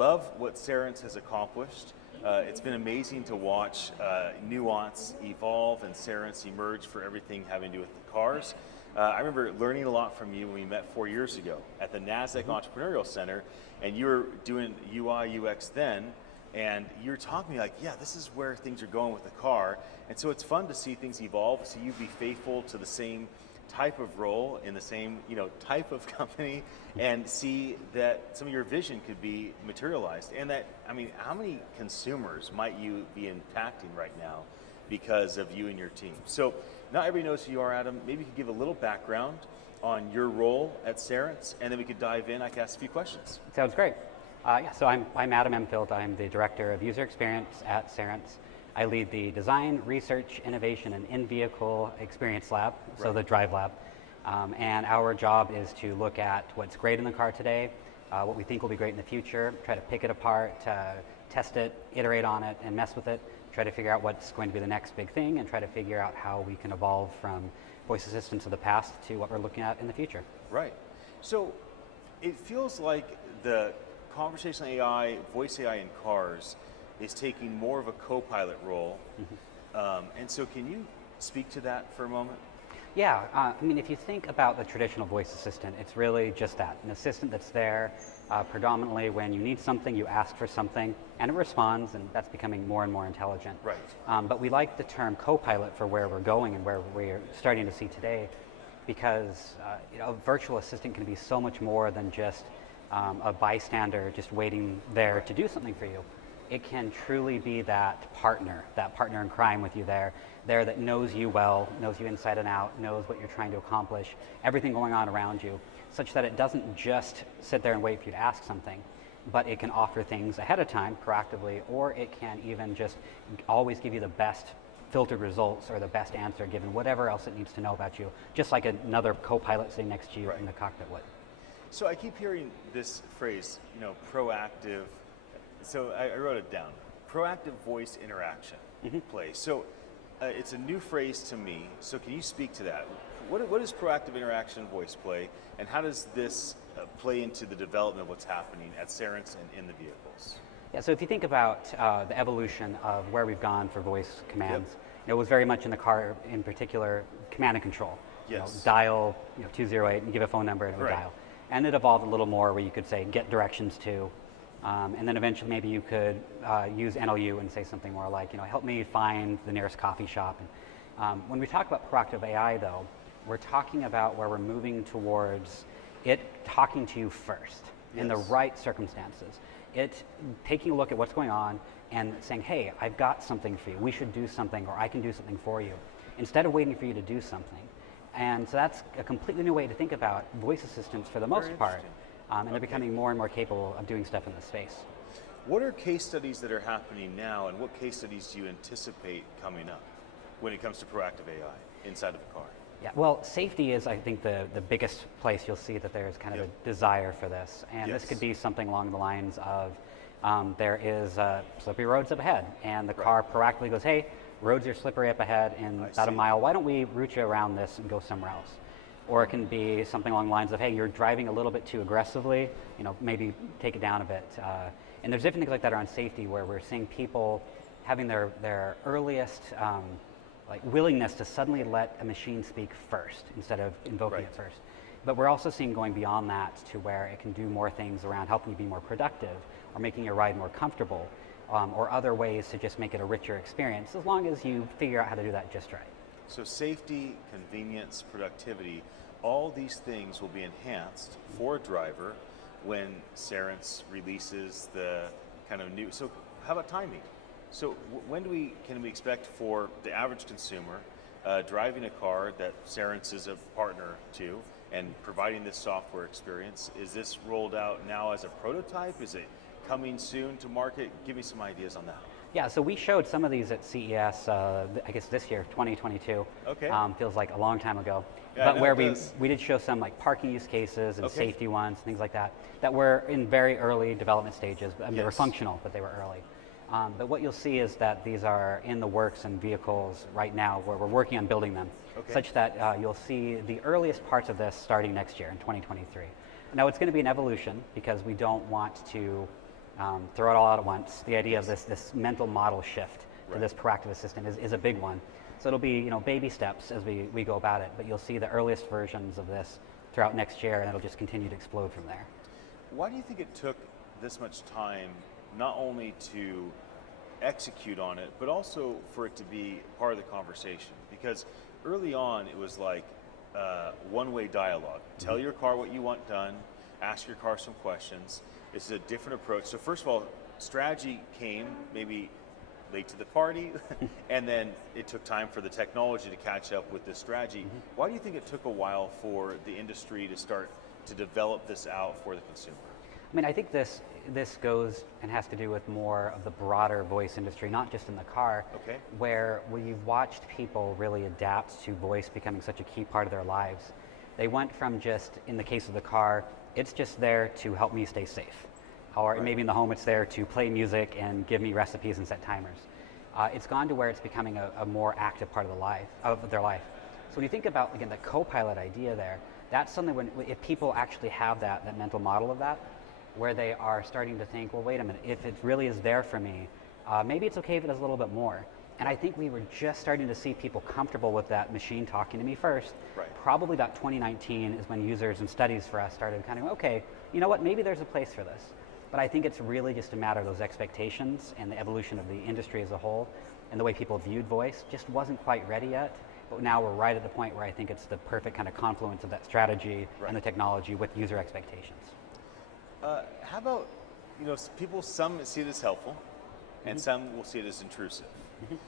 love what Cerence has accomplished. It's been amazing to watch Nuance evolve and Cerence emerge for everything having to do with the cars. I remember learning a lot from you when we met 4 years ago at the NASDAQ Entrepreneurial Center, and you were doing UI, UX then, and you were talking to me like, yeah, this is where things are going with the car. And so it's fun to see things evolve, see you be faithful to the same type of role in the same type of company, and see that some of your vision could be materialized. And that, I mean, how many consumers might you be impacting right now because of you and your team? So not everybody knows who you are, Adam. Maybe you could give a little background on your role at Cerence, and then we could dive in. I could ask a few questions. Sounds great. So I'm Adam Emfield. I'm the Director of User Experience at Cerence. I lead the Design, Research, Innovation, and In-Vehicle Experience Lab, so the Drive Lab. And our job is to look at what's great in the car today, what we think will be great in the future, try to pick it apart, test it, iterate on it, and mess with it, try to figure out what's going to be the next big thing, and try to figure out how we can evolve from voice assistants of the past to what we're looking at in the future. Right. So it feels like the conversational AI, voice AI in cars is taking more of a co-pilot role. And so can you speak to that for a moment? Yeah, I mean, if you think about the traditional voice assistant, it's really just that, an assistant that's there predominantly when you need something, you ask for something, and it responds, and that's becoming more and more intelligent. Right. But we like the term co-pilot for where we're going and where we're starting to see today, because a virtual assistant can be so much more than just a bystander just waiting there to do something for you. It can truly be that partner in crime with you there that knows you well, knows you inside and out, knows what you're trying to accomplish, everything going on around you, such that it doesn't just sit there and wait for you to ask something, but it can offer things ahead of time, proactively, or it can even just always give you the best filtered results or the best answer given whatever else it needs to know about you, just like another co-pilot sitting next to you in the cockpit would. So I keep hearing this phrase, proactive. So I wrote it down. Proactive voice interaction play. So it's a new phrase to me. So can you speak to that? What is proactive interaction voice play, and how does this play into the development of what's happening at Cerence and in the vehicles? Yeah, so if you think about the evolution of where we've gone for voice commands, it was very much in the car, in particular, command and control. Yes. Dial 208 and give a phone number and it would dial. And it evolved a little more where you could say get directions to, and then eventually maybe you could use NLU and say something more like, help me find the nearest coffee shop. And when we talk about proactive AI though, we're talking about where we're moving towards it talking to you first in the right circumstances. It taking a look at what's going on and saying, hey, I've got something for you. We should do something, or I can do something for you, instead of waiting for you to do something. And so that's a completely new way to think about voice assistants for the most part. And they're becoming more and more capable of doing stuff in this space. What are case studies that are happening now, and what case studies do you anticipate coming up when it comes to proactive AI inside of a car? Yeah, well, safety is, I think, the biggest place you'll see that there's kind of a desire for this. And this could be something along the lines of there is slippery roads up ahead, and the car proactively goes, hey, roads are slippery up ahead in about a mile. Why don't we route you around this and go somewhere else? Or it can be something along the lines of, hey, you're driving a little bit too aggressively, maybe take it down a bit. And there's different things like that around safety where we're seeing people having their earliest willingness to suddenly let a machine speak first instead of invoking it first. But we're also seeing going beyond that to where it can do more things around helping you be more productive or making your ride more comfortable, or other ways to just make it a richer experience, as long as you figure out how to do that just right. So safety, convenience, productivity, all these things will be enhanced for a driver when Cerence releases the kind of new. So how about timing? So when can we expect for the average consumer driving a car that Cerence is a partner to and providing this software experience? Is this rolled out now as a prototype? Is it coming soon to market? Give me some ideas on that. Yeah, so we showed some of these at CES, I guess this year, 2022. Okay. Feels like a long time ago. Yeah, but where we did show some like parking use cases and safety ones, things like that were in very early development stages. I mean, they were functional, but they were early. But what you'll see is that these are in the works in vehicles right now where we're working on building them, such that you'll see the earliest parts of this starting next year in 2023. Now it's going to be an evolution because we don't want to throw it all out at once. The idea of this mental model shift to this proactive assistant is a big one. So it'll be baby steps as we go about it, but you'll see the earliest versions of this throughout next year, and it'll just continue to explode from there. Why do you think it took this much time, not only to execute on it, but also for it to be part of the conversation? Because early on, it was like one-way dialogue. Tell your car what you want done, ask your car some questions. This is a different approach. So first of all, strategy came maybe late to the party, and then it took time for the technology to catch up with this strategy. Why do you think it took a while for the industry to start to develop this out for the consumer? I mean, I think this goes and has to do with more of the broader voice industry, not just in the car, where you've watched people really adapt to voice becoming such a key part of their lives. They went from just, in the case of the car, it's just there to help me stay safe. Or maybe in the home, it's there to play music and give me recipes and set timers. It's gone to where it's becoming a more active part of their life. So when you think about, again, the co-pilot idea there, that's something if people actually have that mental model of that, where they are starting to think, well, wait a minute, if it really is there for me, maybe it's okay if it does a little bit more. And I think we were just starting to see people comfortable with that machine talking to me first. Probably about 2019 is when users and studies for us started kind of, okay, you know what, maybe there's a place for this. But I think it's really just a matter of those expectations and the evolution of the industry as a whole, and the way people viewed voice just wasn't quite ready yet. But now we're right at the point where I think it's the perfect kind of confluence of that strategy and the technology with user expectations. How about, some see it as helpful, and some will see it as intrusive.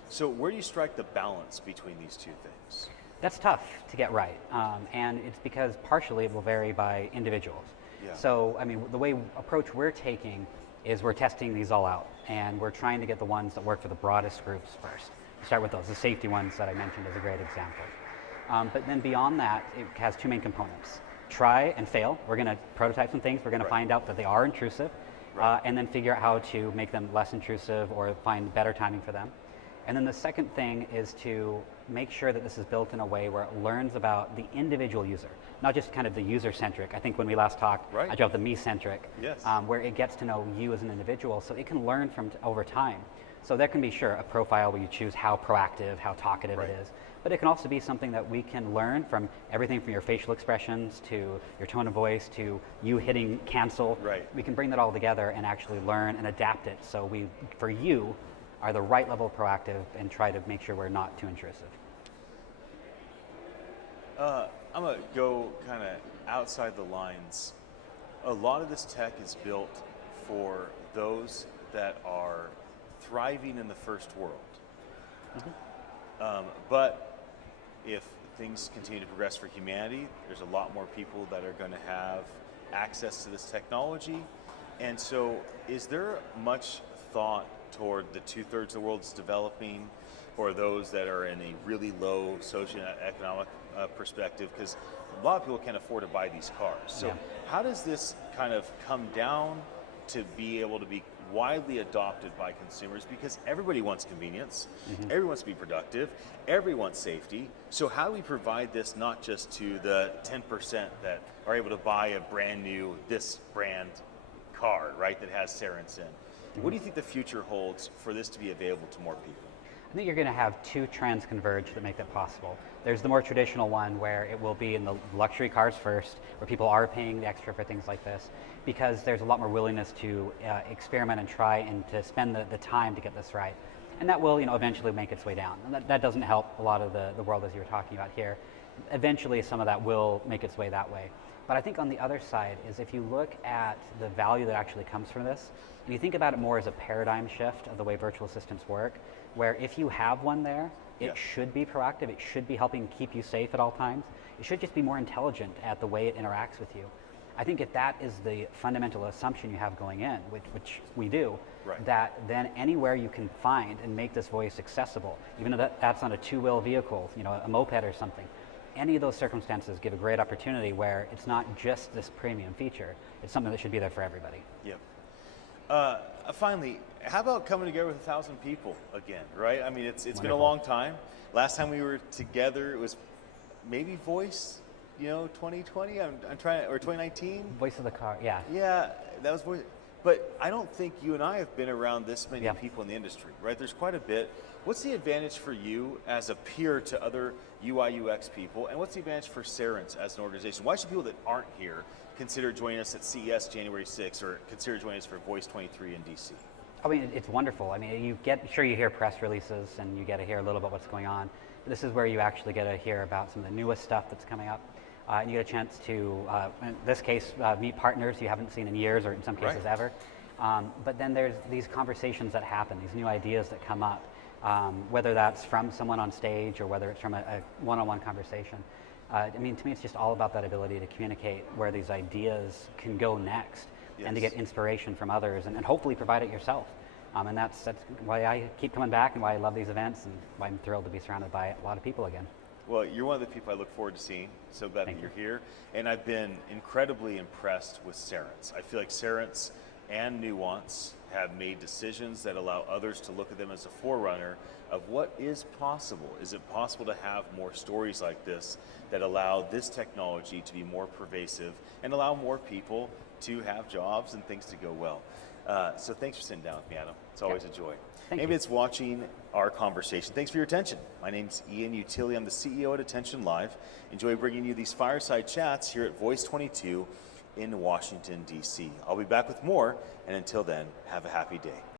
So where do you strike the balance between these two things? That's tough to get right, and it's because partially it will vary by individuals. So, I mean, the approach we're taking is we're testing these all out, and we're trying to get the ones that work for the broadest groups first. Start with those. The safety ones that I mentioned is a great example. But then beyond that, it has two main components. Try and fail. We're going to prototype some things. We're going to find out that they are intrusive, and then figure out how to make them less intrusive or find better timing for them. And then the second thing is to make sure that this is built in a way where it learns about the individual user, not just kind of the user-centric. I think when we last talked, I dropped the me-centric, where it gets to know you as an individual, so it can learn from over time. So there can be, sure, a profile where you choose how proactive, how talkative it is, but it can also be something that we can learn from everything from your facial expressions to your tone of voice to you hitting cancel. We can bring that all together and actually learn and adapt it so we, for you, are the right level of proactive and try to make sure we're not too intrusive. I'm going to go kind of outside the lines. A lot of this tech is built for those that are thriving in the first world. But if things continue to progress for humanity, there's a lot more people that are going to have access to this technology. And so is there much thought toward the 2/3 of the world that's developing, or those that are in a really low socioeconomic perspective? Because a lot of people can't afford to buy these cars. So how does this kind of come down to be able to be widely adopted by consumers? Because everybody wants convenience, everyone wants to be productive, everyone wants safety. So how do we provide this not just to the 10% that are able to buy a brand new, this brand car, right, that has Cerence in? What do you think the future holds for this to be available to more people? I think you're going to have two trends converge that make that possible. There's the more traditional one where it will be in the luxury cars first, where people are paying the extra for things like this, because there's a lot more willingness to experiment and try and to spend the time to get this right. And that will eventually make its way down. And that doesn't help a lot of the world as you were talking about here. Eventually some of that will make its way that way. But I think on the other side is if you look at the value that actually comes from this, and you think about it more as a paradigm shift of the way virtual assistants work, where if you have one there, it should be proactive, it should be helping keep you safe at all times, it should just be more intelligent at the way it interacts with you. I think if that is the fundamental assumption you have going in, which we do, that then anywhere you can find and make this voice accessible, even if that's on a two-wheel vehicle, a moped or something, any of those circumstances give a great opportunity where it's not just this premium feature, it's something that should be there for everybody. Finally, how about coming together with 1,000 people again, right? I mean, it's been a long time. Last time we were together, it was maybe Voice, 2020. I'm trying, or 2019. Voice of the car, Yeah, that was Voice. But I don't think you and I have been around this many Yeah. people in the industry, right? There's quite a bit. What's the advantage for you as a peer to other UI UX people, and what's the advantage for Cerence as an organization? Why should people that aren't here consider joining us at CES January 6th, or consider joining us for Voice 23 in DC? I mean, it's wonderful. I mean, you hear press releases and you get to hear a little bit what's going on. This is where you actually get to hear about some of the newest stuff that's coming up. And you get a chance to, in this case, meet partners you haven't seen in years, or in some cases ever. But then there's these conversations that happen, these new ideas that come up, whether that's from someone on stage or whether it's from a one-on-one conversation. I mean, to me, it's just all about that ability to communicate where these ideas can go next, and to get inspiration from others, and hopefully provide it yourself. And that's why I keep coming back, and why I love these events, and why I'm thrilled to be surrounded by a lot of people again. Well, you're one of the people I look forward to seeing. So glad that you're here. And I've been incredibly impressed with Cerence. I feel like Cerence and Nuance have made decisions that allow others to look at them as a forerunner of what is possible. Is it possible to have more stories like this that allow this technology to be more pervasive and allow more people to have jobs and things to go well? So thanks for sitting down with me, Adam. It's always a joy. Maybe it's watching our conversation. Thanks for your attention. My name's Ian Utile. I'm the CEO at attn.live. Enjoy bringing you these fireside chats here at Voice 22 in Washington, D.C. I'll be back with more, and until then, have a happy day.